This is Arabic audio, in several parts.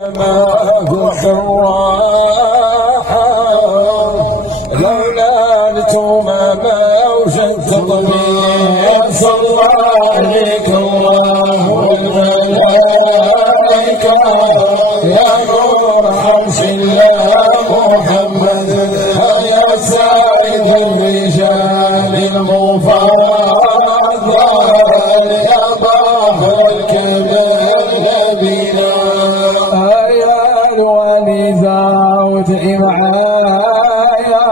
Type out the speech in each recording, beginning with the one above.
ما قلت الراحة لولا انتم ما وجدت ضمير. صلى عليك الله والملائكة يا نور عرش الله محمد يا سيد الرجال المفضل يا بحر الكبير نبينا يا الوالدة ودعي معايا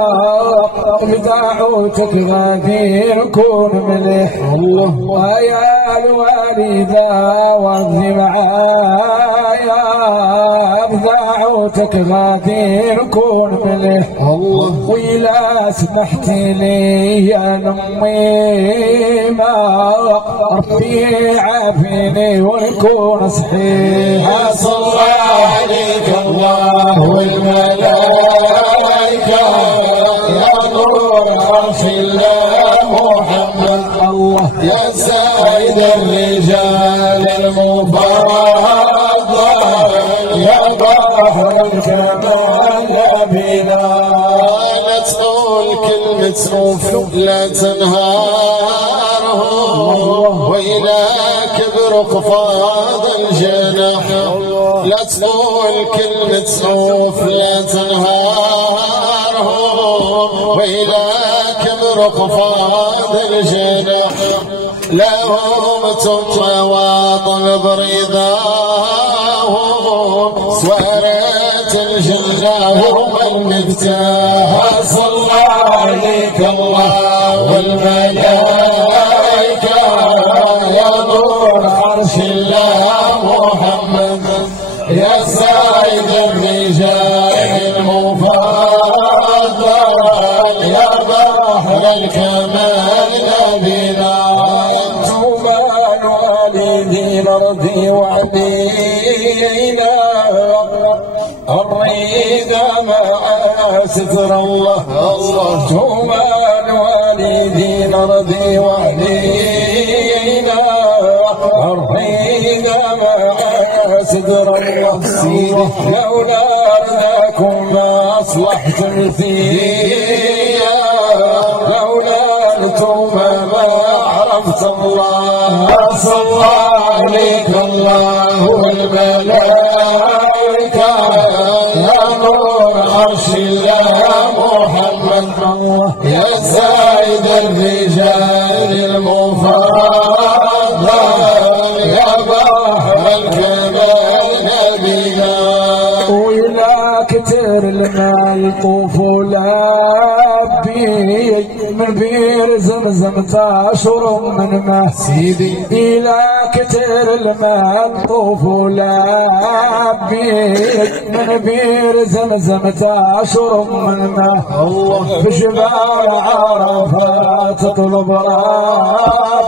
بدعوتك غادي نكون مليح. الله يا الوالدة ودعي معايا بدعوتك غادي نكون مليح. وإلا سمحتي لي يا أمي ما ربي يعافيني ونكون صحيح. صلى عليك الله والملائكة يا نور عرش الله محمد الله يا سيد الرجال المفضل يا بحر الكمال نبينا. لا تقول كلمة سوف لا تنهارهم وإلى كبر قفاض الجناح. لا تقول كلمة سوف لا تنهارهم وإلى كبر قفاض الجناح. لهم ثم وطلب رضاهم سوارات الجنة هم المفتاح. صلى عليك الله والملائكة يا نور عرش الله محمد يا سيد الرجال المفضل يا بحر الكمال نبينا. انتم الوالدين ارضي وعبينا الريد مع ستر الله. انتم الوالدين ارضي وعبينا الريد مع ستر الله. لولا رضاكم ما اصلحتم فيا لولا انتم ما عرفت الله. صلى عليك الله والملائكة يا نور عرش الله محمد يا سيد الرجال المفضل يا بحر الكمال نبينا. وإلى كتر المال طفولا من بير زمزم تشرب من ماء سيدي. إلى كتر الماء طفولا من بير زمزم تشرب من ماء. في جبال عرفات تطلب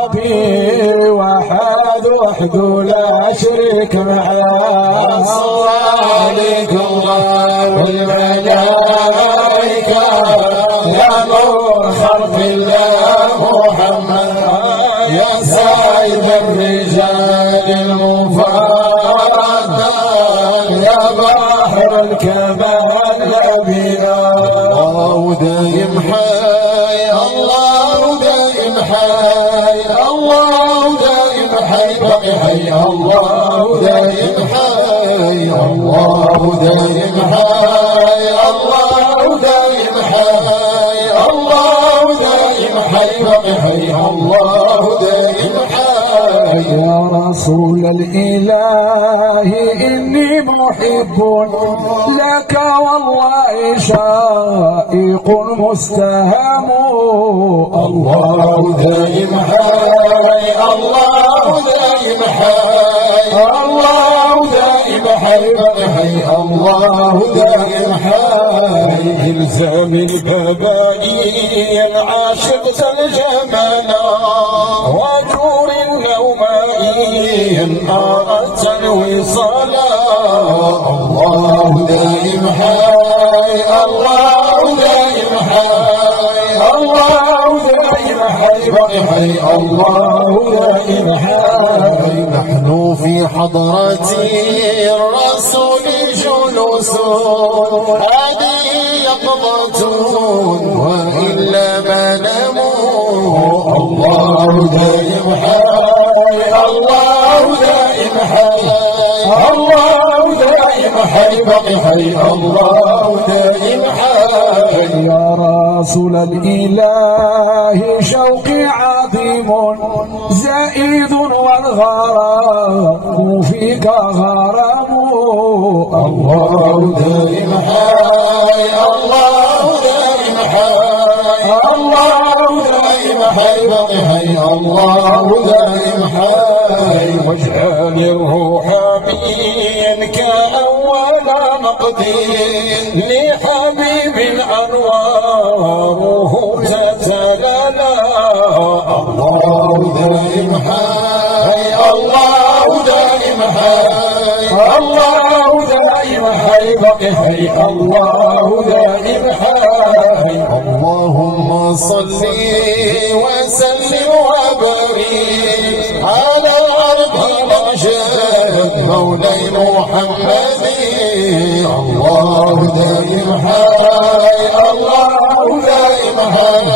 ربي واحد وحده لا شريك معاه. صلى عليك الله والملائكة يا نور خلق الله محمد يا سيد الرجال المفضل يا بحر الكمال نبينا. الله دايم حي الله دايم حي الله دايم حي بقي حي الله دايم حي الله دايم حي الله دايم حي الله دايم حي بقي حي الله دايم حي. يا رسول الإله إني محب لك والله شائق مستهام. الله دايم حي الله دايم حي الله دايم حي بقي حي الله دايم حي. إلزام البابائي العاشق الجمال وجور النومائي أردت الوصال. الله دايم حي الله دايم حي الله دايم حي بقي حي الله دايم حي. نحن في حضرة الرسول جلوس هذه يقظة وإلا منام الله دائم حي الله دائم حي الله دائم حي بقي حي الله دائم حي يا رسول الإله شوقي عظيم زائد والغرام فيك غرام الله دائم حي الله دائم حي الله دائم حي بقي حي الله دائم حي واجعله حبيبا كأول مقدم لحبيب أنواره تتلالى الله دائم حي الله دائم حي الله دائم حي بقي حي الله دائم حي اللهم صل وسلم وبارك على العرب الأمجاد مولاي محمد الله دائم حي الله دائم حي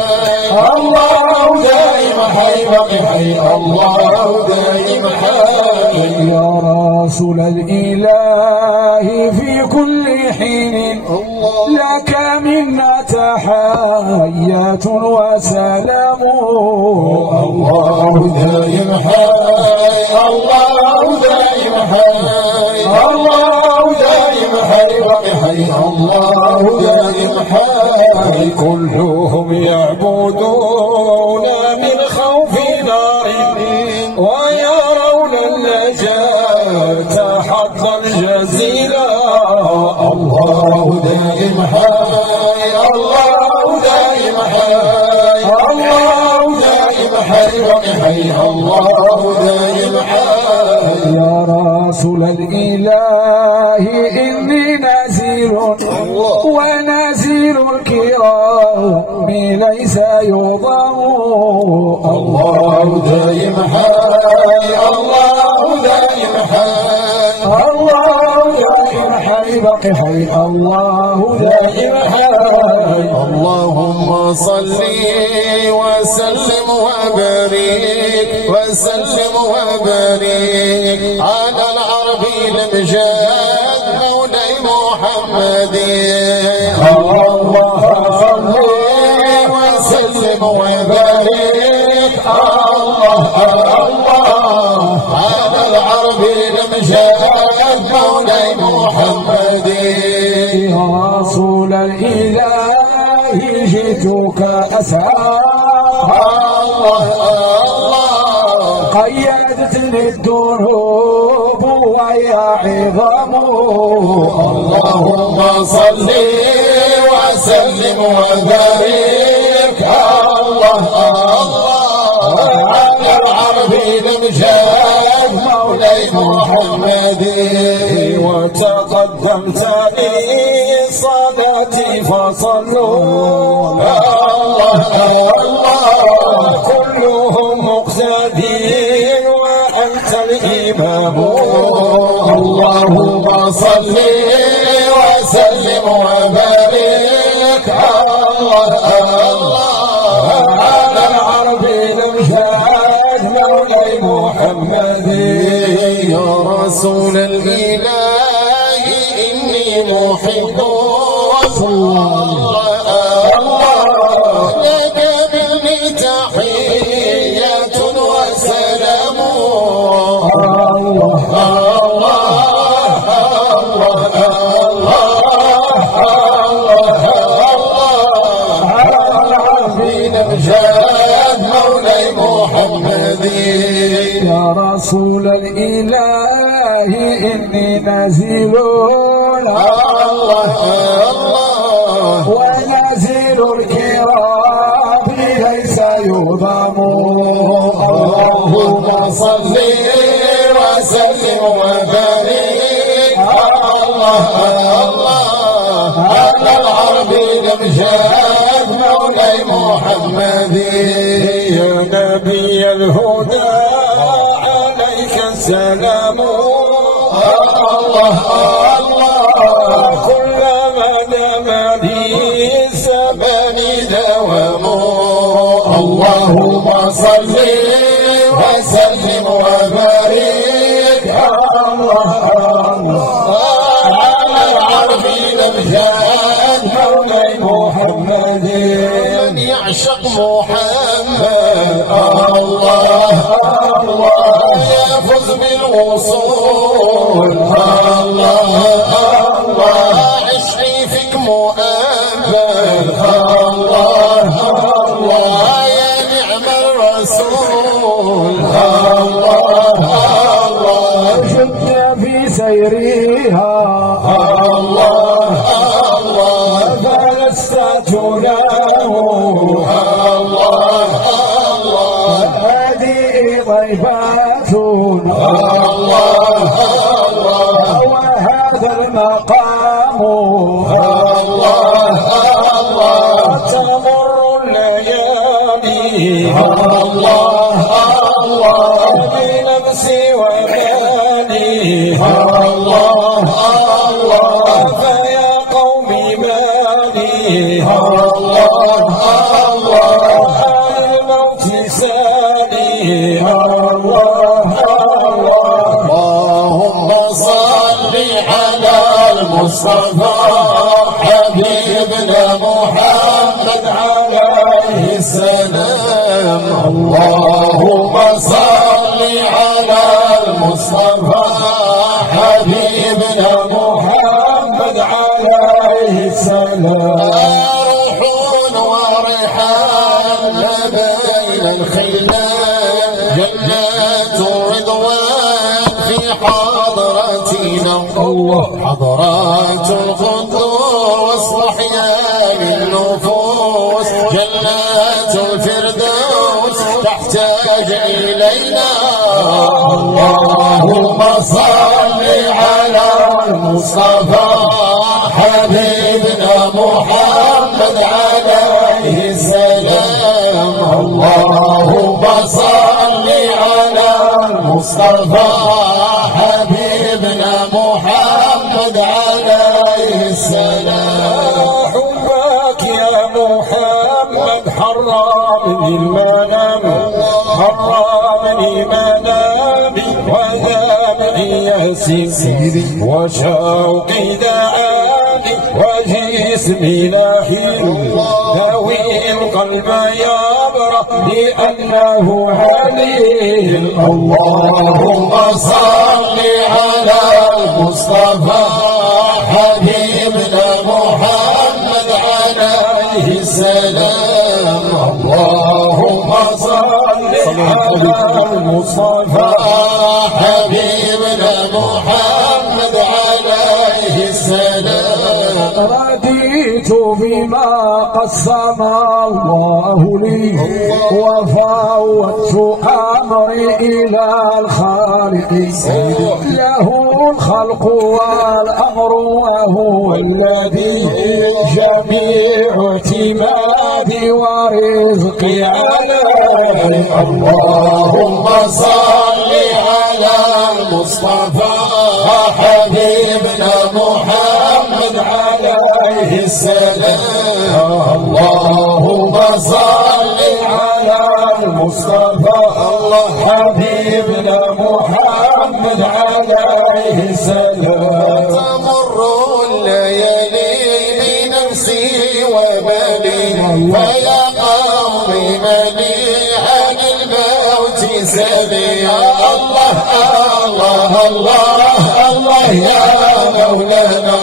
الله دائم حي بقي حي الله دائم حي يا رسول الإله في كل حين لك منا تحيات وسلام الله دائم حي الله دائم حي الله دائم حي بقي حي الله دائم حي كلهم يعبدون من خوف نار ويرون النجاة حظا جزيلا الله دائم حي الله دائم حي الله دائم حي بقي حي الله دائم حي يا رسول الإله إني نزيل ونزيل الكرام ليس يضام الله دائم حي الله دائم حي الله دائم حي بقي حي الله دائم حي اللهم صل وسلم وبارك وسلم وبارك على العربي الامجاد مولاي محمد اللهم صل وسلم وبارك الله على العربي الامجاد مولاي محمد يا رسول الإله جئتك أسعى قيدتني الدروب ويا عظام اللهم صل وسلم وبارك الله على العربي الامجاد مولاي محمد وتقدمتني صلاتي فصلوا الله كلهم مقتدين وأنت الإمام اللهم صل وسلم وبارك على العربي الامجاد مولاي محمد يا رسول الإله إني محب لك مني تحية وسلام مولاي محمد يا رسول الإله إني نزيل ونزيل الكرام ليس يضام اللهم صل وسلم وبارك على العربي الامجاد مولاي محمد يا نبي الهدى عليك السلام الله اللهم صل وسلم وبارك على العربين الجاد مولاي محمد. من يعشق محمد الله يفوز بالوصول. الله عشقي فيك مؤمل. الله يا نعم الرسول. الله شد في سيرها فلست تنام. هذه ضيفات وهذا المقام. تمر الليالي بنفسي ومالي. فيا قوم مالي الموت سالي. اللهم صل على المصطفى حبيبنا محمد عليه السلام. اللهم صل على المصطفى حبيبنا محمد عليه السلام. روح وريحان بين الخلان جنات رضوان في حضرتنا. حضرات القدوس واحياء النفوس جنات الفردوس تحتاج الينا. اللهم صل على المصطفى حبيبنا محمد عليه السلام. اللهم صل على المصطفى حبيبنا محمد عليه السلام. حبك يا محمد حرمني المنام. حرمني منامي وذابني ياسيني وشوقي دعاني وجسمي نحيل. ذوي القلب يبرأ لأنه عليل. اللهم صل على المصطفى حبيبنا محمد عليه السلام. اللهم صل على المصطفى حبيبنا محمد عليه السلام. رضيت بما قسم الله لي وفوضت أمري إلى الخالق. له الخلق والأمر وهو الذي جميع اعتمادي ورزقي عليه. اللهم صل على المصطفى حبيبنا محمد عليه السلام. اللهم صل على المصطفى حبيبنا محمد عليه السلام. تمر الليالي بنفسي وبالي فيا قوم ملي عن الموت سبي. الله يا مولانا.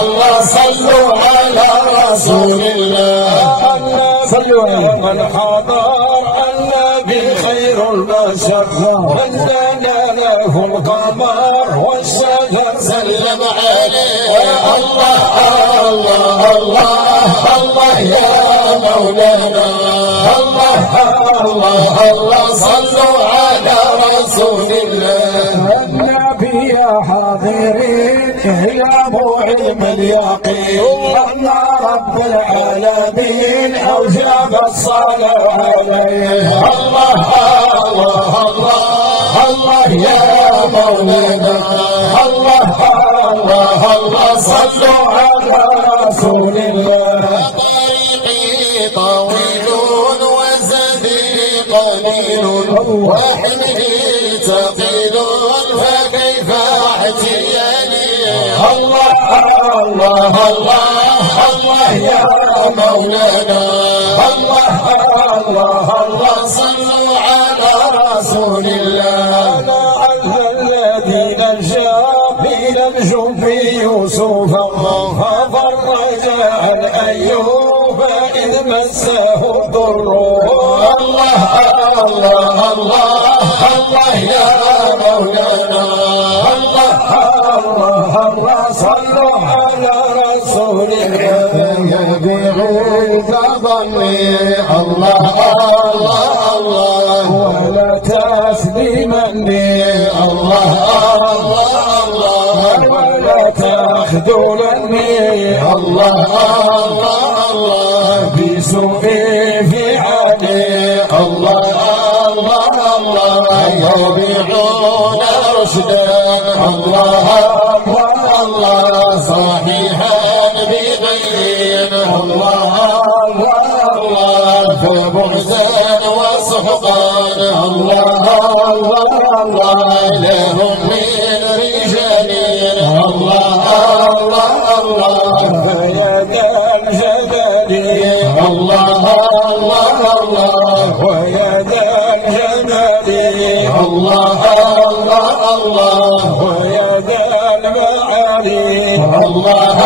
الله صلوا على رسول الله. صلوا على من حضر النبي خير البشر وزنا له القمر والشجر سلم عليه. الله يا مولانا. الله صلوا على رسول الله. النبي يا حاضرين يا معلم اليقين أن رب العالمين أوجب الصلاة عليه. الله يا مولانا. الله صلوا على رسول الله. طريقي طويل جليل وحمله ثقيل فكيف اعتياني الله الله الله الله يا مولانا الله الله الله صلوا على رسول الله الذين نمشوا في يوسف ففرج عن أيوب إذ مسه الضر الله الله الله الله يا مولانا الله الله الله صلوا على رسول الله يبيعون ظني الله الله الله ولا تسلمني الله الله الله ولا تخذلني الله الله الله بسوء فعلي الله الله الله يبيعون رشدا الله الله الله صحيحا بغير الله الله الله فبعزا وسحقا الله الله الله لهم من رجال الله الله الله فيا ذا الجلال الله الله الله ويا ذا الجمال الله الله الله ويا ذا المعالي الله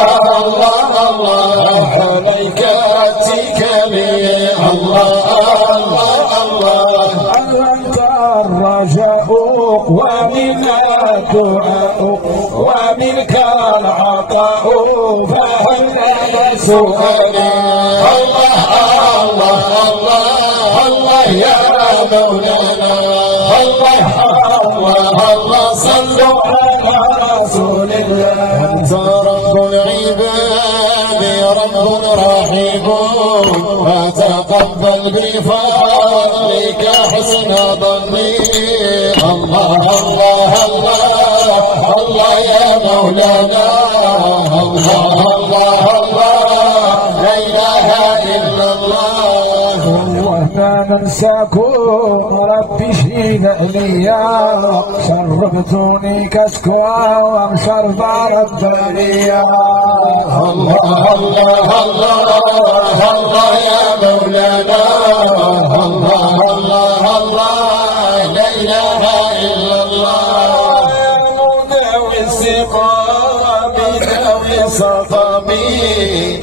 الله الله عليك اتكلي الله الله الله أنت الرجاء ومنك الدعاء ومنك العطاء فهل سؤالي الله الله الله الله يا مولانا الله الله الله صلوا على رسول الله أنت رب العباد رب رحيم فتقبل بفضلك حسن ظني الله الله الله الله يا مولانا الله الله الله لا إله إلا الله وما ننساكم ربي شهد ليا شرفتني كسكوا وشرب ربانيا الله الله الله الله يا مولانا الله الله الله لا إله إلا الله داوي السقام داوي سقمي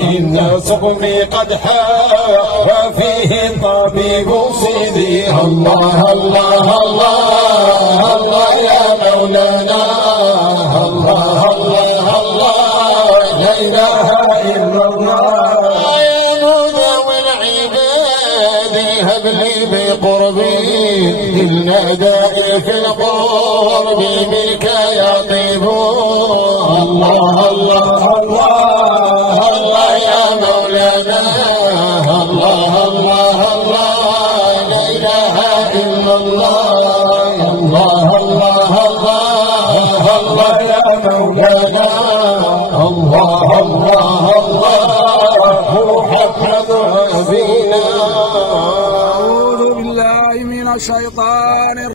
إن سقمي قد حار وفيه الطبيب سيدي الله الله الله الله يا مولانا الله الله الله لا إله إلا الله يا ذوي العباد هب لي بقربي النداء في القرب بك يطيب الله الله الله الله يا مولانا الله الله الله لا إله إلا الله الله الله الله الله يا مولانا الله الله